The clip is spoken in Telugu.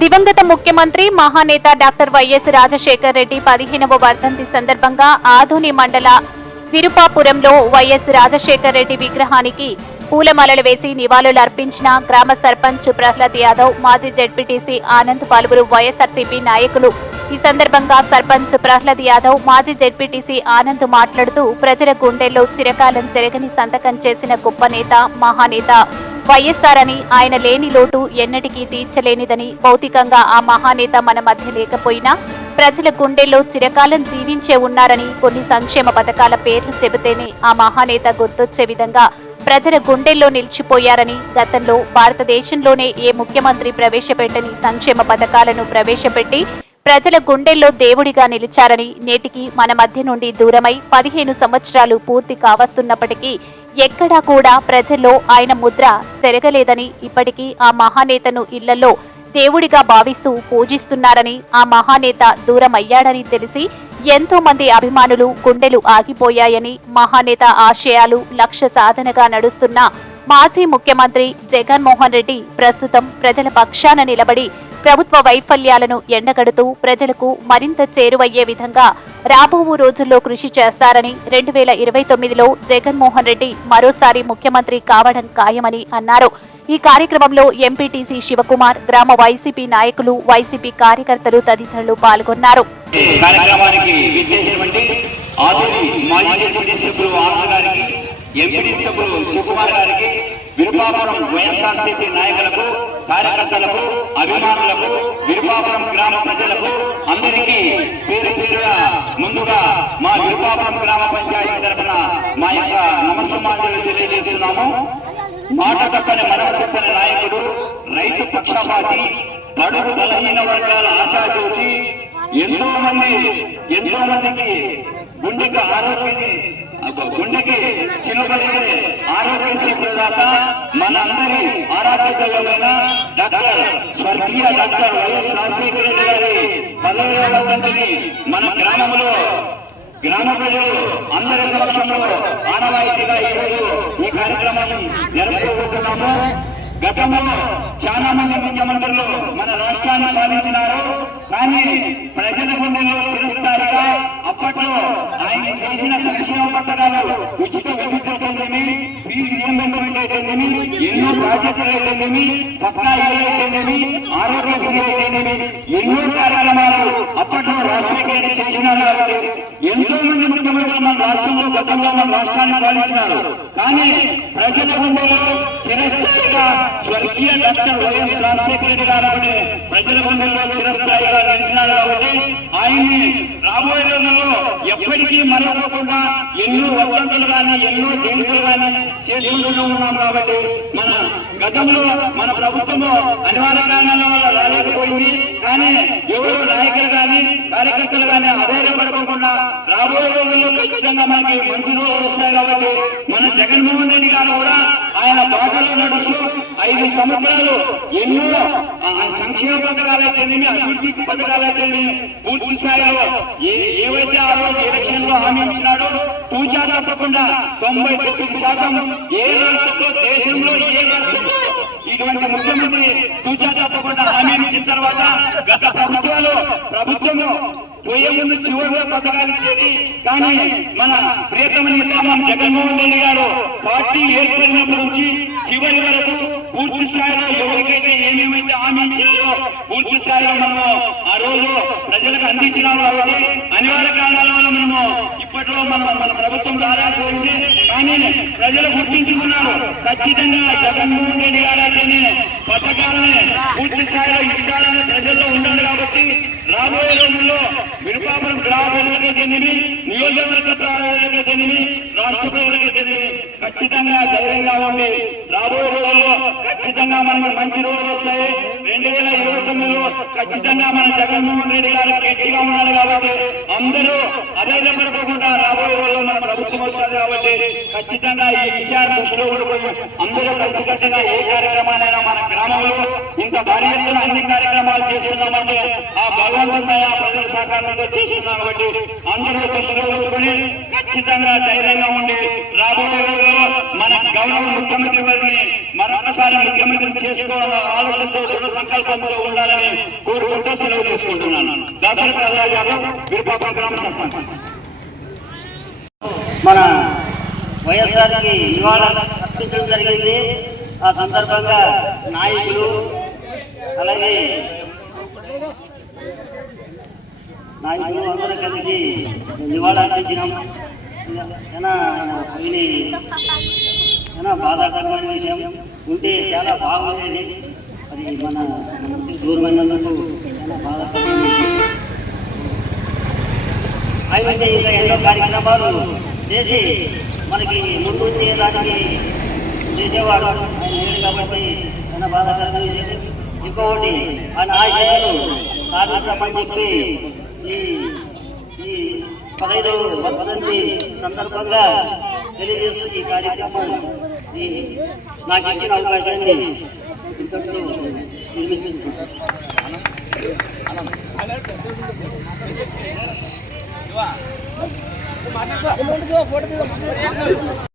దివంగత ముఖ్యమంత్రి మహానేత డాక్టర్ వైఎస్ రాజశేఖర్ రెడ్డి పదిహేనవ వర్ధంతి సందర్భంగా ఆధుని మండల విరుపాపురంలో వైఎస్ రాజశేఖర్ రెడ్డి విగ్రహానికి పూలమాలలు వేసి నివాళులు అర్పించిన గ్రామ సర్పంచ్ ప్రహ్లాద్ యాదవ్ మాజీ జడ్పీటీసీ ఆనంద్ పలువురు వైఎస్ఆర్సీపీ నాయకులు. ఈ సందర్భంగా సర్పంచ్ ప్రహ్లాద్ యాదవ్ మాజీ జడ్పీటీసీ ఆనంద్ మాట్లాడుతూ ప్రజల గుండెల్లో చిరకాలం జరగని సంతకం చేసిన గొప్ప నేత మహానేత వైఎస్ఆర్ అని ఆయన లేని లోటు ఎన్నటికీ తీర్చలేనిదని భౌతికంగా ఆ మహానేత మన మధ్య లేకపోయినా ప్రజల గుండెల్లో చిరకాలం జీవించే ఉన్నారని కొన్ని సంక్షేమ పథకాల పేర్లు చెబితేనే ఆ మహానేత గుర్తొచ్చే విధంగా ప్రజల గుండెల్లో నిలిచిపోయారని గతంలో భారతదేశంలోనే ఏ ముఖ్యమంత్రి ప్రవేశపెట్టని సంక్షేమ పథకాలను ప్రవేశపెట్టి ప్రజల గుండెల్లో దేవుడిగా నిలిచారని నేటికి మన మధ్య నుండి దూరమై పదిహేను సంవత్సరాలు పూర్తి కావస్తున్నప్పటికీ ఎక్కడా కూడా ప్రజల్లో ఆయన ముద్ర జరగలేదని ఇప్పటికీ ఆ మహానేతను ఇళ్ళలో దేవుడిగా భావిస్తూ పూజిస్తున్నారని ఆ మహానేత దూరమయ్యాడని తెలిసి ఎంతో మంది అభిమానులు గుండెలు ఆగిపోయాయని మహానేత ఆశయాలు లక్ష్య సాధనగా నడుస్తున్న మాజీ ముఖ్యమంత్రి జగన్మోహన్ రెడ్డి ప్రస్తుతం ప్రజల పక్షాన నిలబడి ప్రభుత్వ వైఫల్యాలను ఎండగడుతూ ప్రజలకు మరింత చేరువయ్యే విధంగా రాబోవు రోజుల్లో కృషి చేస్తారని రెండు వేల ఇరవై తొమ్మిదిలో జగన్మోహన్ రెడ్డి మరోసారి ముఖ్యమంత్రి కావడం ఖాయమని అన్నారు. ఈ కార్యక్రమంలో ఎంపీటీసీ శివకుమార్ గ్రామ వైసీపీ నాయకులు వైసీపీ కార్యకర్తలు తదితరులు పాల్గొన్నారు. ఎంపీటీ సభ్యులు శివకుమార్ గారికి విరుపాపురం వైఎస్ఆర్సీపీ నాయకులకు కార్యకర్తలకు అభిమానులకు విరుపాపురం గ్రామ ప్రజలకు అందరికీ పేరు పేరుగా ముందుగా మా విరుపాపురం గ్రామ పంచాయతీ తరఫున మా యొక్క నమస్సమాజాలు తెలియజేస్తున్నాము. మాట తప్పని మనవ తప్పని నాయకుడు రైతు పక్షపాతి బడుగు బలహీన వర్గాల ఆశాజ్యోతి ఎంతో మంది ఎంతో మందికి గుండెకు ఆరోగ్యాన్ని గుండెకి చిన్నబడితే ఆరోగ్యశ్రీ ప్రదాత మనందరి ఆరోగ్యమైన డాక్టర్ స్వర్గీయ డాక్టర్ వైఎస్ రాజశేఖర రెడ్డి గారి పదవి మన గ్రామంలో గ్రామ ప్రజలు అందరి సమక్షంలో ఆనవాయితీగా ఈరోజు ఈ కార్యక్రమాన్ని జరుపుకోబోతున్నాము. గతంలో చాలా మంది ముఖ్యమంత్రులు మన రాష్ట్రాన్ని పాలించినారు. కానీ ప్రజల గుండెల్లో చిరస్థాయిగా అప్పట్లో ఆయన చేసిన సంక్షేమ పథకాలు ఉచిత విద్యుత్ అయితేనేమి ఫీజు రియంబర్స్మెంట్ అయితేనేమి ఎన్నో ప్రాజెక్టులు అయితేనేమి పక్కా ఇల్లు అయితేనేమి ఆరోగ్యశ్రీ అయితేనేమి ఎన్నో కార్యక్రమాలు అప్పట్లో రాజశేఖర రెడ్డి చేసినారు ఎంతో మంది ముఖ్యమంత్రులు మన రాష్ట్రంలో గతంలో మన రాష్ట్రాన్ని పాలించినారు. కానీ ప్రజల గుండెలో చిరస్థాయిగా స్వర్గీయ డాక్టర్ వైఎస్ రాజశేఖర రెడ్డి గారు ప్రజల గుండెల్లో చిరస్థాయిగా నిలిచినారు కాబట్టి ఆయన్ని రాబోయే రోజుల్లో ఎప్పటికీ మరవకుండా ఎన్నో వర్ధంతులు కానీ ఎన్నో జయంతులు కానీ చేసుకుంటూ ఉన్నాం కాబట్టి మన గతంలో మన ప్రభుత్వము అనివార్య కారణాల వల్ల రాలేకపోయింది. కానీ ఎవరు నాయకులు కానీ కార్యకర్తలు కానీ అధైర్యపడకుండా రాబోయే రోజుల్లో ఖచ్చితంగా మనకి మంచి రోజులు వస్తాయి కాబట్టి మన జగన్మోహన్ రెడ్డి గారు కూడా ఆయన బాటలో నడుస్తూ ఐదు సంవత్సరాలు ఎన్నో ఆ, సంక్షేమ పథకాలైతేనేమి అభివృద్ధి పథకాలు అయితేనేమి పూర్తి స్థాయిలో ఏ- ఏవైతే ఆ రోజు ఎలక్షన్లో హామీ ఇచ్చినాడో పూజా తప్పకుండా తొంభై తొమ్మిది శాతం ఏ రాష్ట్రంలో దేశంలో ఏ రాష్ట్రంలో ఇటువంటి ముఖ్యమంత్రి పూజా తప్పకుండా హామీ ఇచ్చిన తర్వాత గత ప్రభుత్వాలు ప్రభుత్వము పోయే ముందు చివరిలో పథకాలు ఇచ్చేది. కానీ మన ప్రియతమ నేత మన జగన్మోహన్ రెడ్డి గారు పార్టీ ఏర్పడినప్పటి నుంచి చివరి వరకు పూర్తి స్థాయిలో ఎవరికైతే ఏమేమైతే హామీ ఇచ్చారో పూర్తి స్థాయిలో మనము ఆ రోజు ప్రజలకు అందించినాము కాబట్టి అనివార్య కారణాల వల్ల మనము అప్పట్లో మన మన ప్రభుత్వం దాదాపు ఉంది కానీ ప్రజలు గుర్తించుకున్నారు. ఖచ్చితంగా జగన్మోహన్ రెడ్డి గారు అయితేనే పథకాలని పూర్తి స్థాయిలో ఇస్తారని ప్రజల్లో ఉండాలి కాబట్టి రాబోయే రోజుల్లో విరుపాపురం గ్రామ ప్రజలకైతేనేమి నియోజకవర్గ ప్రజలకైతేనేమి రాష్ట్ర ప్రజలకైతేనేమి ఖచ్చితంగా ధైర్యంగా ఉండి ఖచ్చితంగా మనకు మంచి రోజులు వస్తాయి. రెండు వేల ఇరవై తొమ్మిదిలో ఖచ్చితంగా మన జగన్మోహన్ రెడ్డి గారు గట్టిగా ఉన్నారు కాబట్టి అందరూ అదే అధైర్యపడకుండా రాబోయే రోజుల్లో మన ఖచ్చితంగా ఈ విషయాన్ని దృష్టిలో పెట్టుకొని అందరూ కలిసికట్టుగా ఏ కార్యక్రమాలైనా మన గ్రామంలో ఇంత భారీ ఎత్తున అన్ని కార్యక్రమాలు చేస్తున్నామంటే ఆ భగవంతుడు ఆ ప్రజల సహకారంతో చేస్తున్నాం కాబట్టి అందరూ దృష్టిలో ఉంచుకొని ఖచ్చితంగా ధైర్యంగా ఉండి రాబోయే రోజుల్లో మన గౌరవ ముఖ్యమంత్రి వారిని మరొకసారి ముఖ్యమంత్రి చేసుకోవాలన్న ఆలోచనతో దృఢ సంకల్పంతో ఉండాలని కోరుకుంటూ సెలవు తీసుకుంటున్నాను. దసరా ప్రజా యాదవ్ విరుపాపురం గ్రామ సర్పంచ్. మన వైఎస్ఆర్కి ఇవాళ అర్పించడం జరిగింది. ఆ సందర్భంగా నాయకులు అలాగే నాయకులు అందరూ కలిసి నివాళ అర్పించినాం. చాలా బాధాకరమైన విషయం. ఉంటే చాలా బాగుండేది. అది మన దూరమైన దూరమైనందుకు చాలా బాధాకరమైన విషయం. అయితే ఇంకా ఎన్నో కార్యక్రమాలు చేసి మనకి ముందు చేయడానికి చేసేవాడు ఆయన లేడు కాబట్టి చాలా బాధాకరంగా విషయం. ఇంకొకటి ఆయన ఆశయాలు కార్యక్రమం చెప్పి ఈ ఈ పదహైదు పద్దెనిమిది సందర్భంగా తెలియజేస్తూ ఈ కార్యక్రమం ఈ నాకు ఇచ్చిన అవకాశాన్ని ఇంతటితో ¿Cómo te va? ¿Cómo te va?